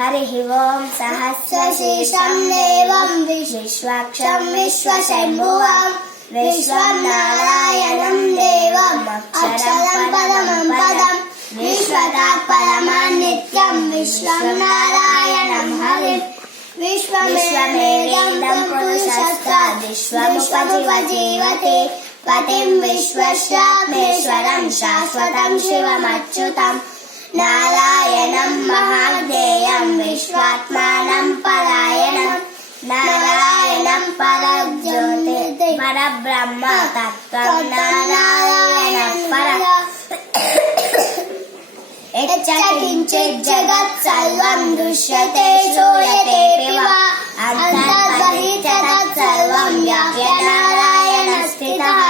हरिः ओं सहस्रशीर्षं देवं विश्वाक्षं विश्वशम्भुवं विश्वं नारायणं देवम् अक्षरं परमं पदं विश्वतात् परमान्नित्यं विश्वं नारायणं हरिं विश्वमेवेदं पुरुषस्ताद् विश्वमुपजीवते पतिं विश्वस्यात्मेश्वरं शाश्वतं शिवमच्युतं नारायणं महाज्ञेयं विश्वात्मानं परायणं नारायणं परज्योतिः परब्रह्म तत्त्वं नारायणः परः यच्चकिञ्चित् जगत् सर्वं दृश्यते श्रूयतेऽपि वा अन्तर्बहिः च तत्सर्वं व्याप्य नारायणः स्थितः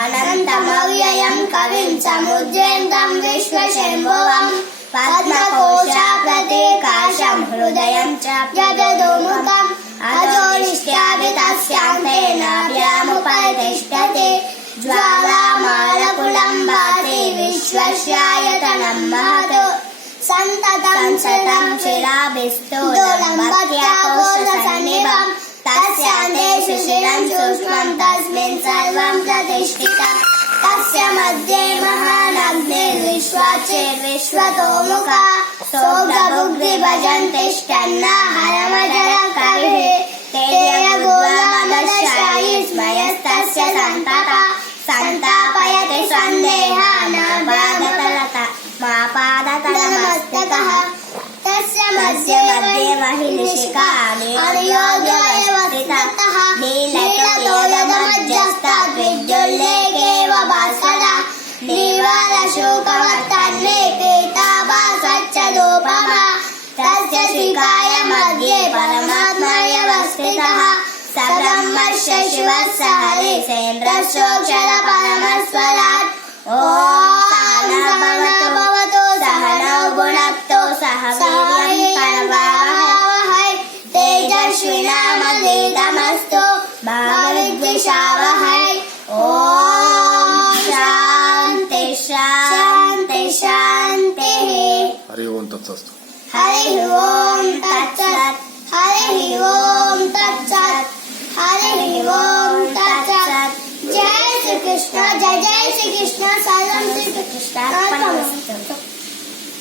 अनन्तमव्ययं कविं समुद्रेन्दं विश्वशम्भुवं पद्मकोशाप्रतीकाशं हृदयं च व्यदोमुखम् अजोनिष्ट्यापि तस्यान्ते नाभ्यामुपतिष्ठते ज्वालामालकुलं भाति विश्वस्यायतनं महत् सन्ततं शतं शिलाभिस्थूलं भक्त्याकोशसन्निभं तस्यान्ते सुशिरं सूक्ष्मं तस्मिन् सर्वं प्रतिष्ठितं तस्य मध्ये महानग्निर्विश्वाचिर्विश्वतोमुखः सोऽग्रभुग्निभजन्तिष्ठन्नाहरमजरं कविः तेजगुरुमदशायि स्मयस्तस्य सन्तता सन्तापयति सन्देहानापादतलमस्तकः तस्य मध्ये महिषिका नियोगव्यवस्थितः नीलतोयमध्यस्तात् विद्युल्लेखेव भास्वरः निर्वाणशोकवर्तन्ने पीताभासच्चदोपमा तस्य शिखाय मध्ये परमात्मा व्यवस्थितः स ब्रह्मस्य शिवः स हरिसेन्द्रश्चोक्षर परमस्वराट् ॐ सहनाववतु सहनौ भुनक्तु सह वीर्यं करवावहै तेजस्विनामधीतमस्तु मा विद्विषावहै ॐ शान्ति शान्ति शान्तिः हरि ओं तत्सस्तु हरिः ओं तत्